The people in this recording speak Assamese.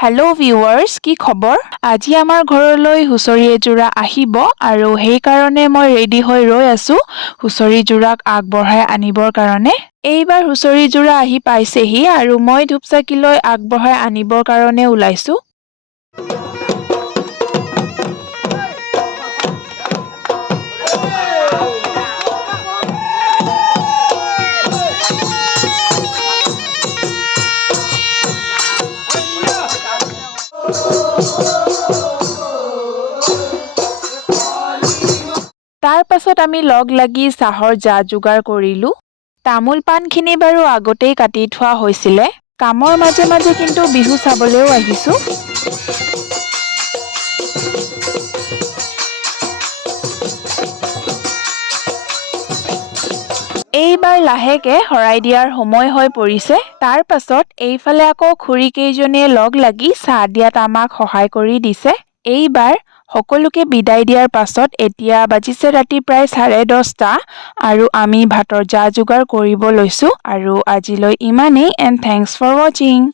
হেল্ল' ভিউৱাৰ্ছ, কি খবৰ? আজি আমাৰ ঘৰলৈ হুঁচৰি এযোৰা আহিব আৰু সেইকাৰণে মই ৰেডি হৈ ৰৈ আছোঁ হুঁচৰিযোৰাক আগবঢ়াই আনিবৰ কাৰণে। এইবাৰ হুঁচৰিযোৰা আহি পাইছেহি আৰু মই ধূপচাকি লৈ আগবঢ়াই আনিবৰ কাৰণে ওলাইছোঁ। তাৰ পাছত আমি লগ লাগি চাহৰ যা-যোগাৰ কৰিলোঁ। তামোল পাণখিনি বাৰু আগতেই কাটি থোৱা হৈছিলে। কামৰ মাজে মাজে কিন্তু বিহু চাবলৈও আহিছোঁ। এইবাৰ লাহেকে শৰাই দিয়াৰ সময় হৈ পৰিছে। তাৰ পাছত এইফালে আকৌ খুৰী কেইজনীয়ে লগ লাগি চাহ দিয়াত আমাক সহায় কৰি দিছে। এইবাৰ সকলোকে বিদায় দিয়াৰ পাছত এতিয়া বাজিছে ৰাতি প্ৰায় 10:30 আৰু আমি ভাতৰ যা-যোগাৰ কৰিব লৈছোঁ। আৰু আজিলৈ ইমানেই এণ্ড থেংকছ ফৰ ৱাচিং।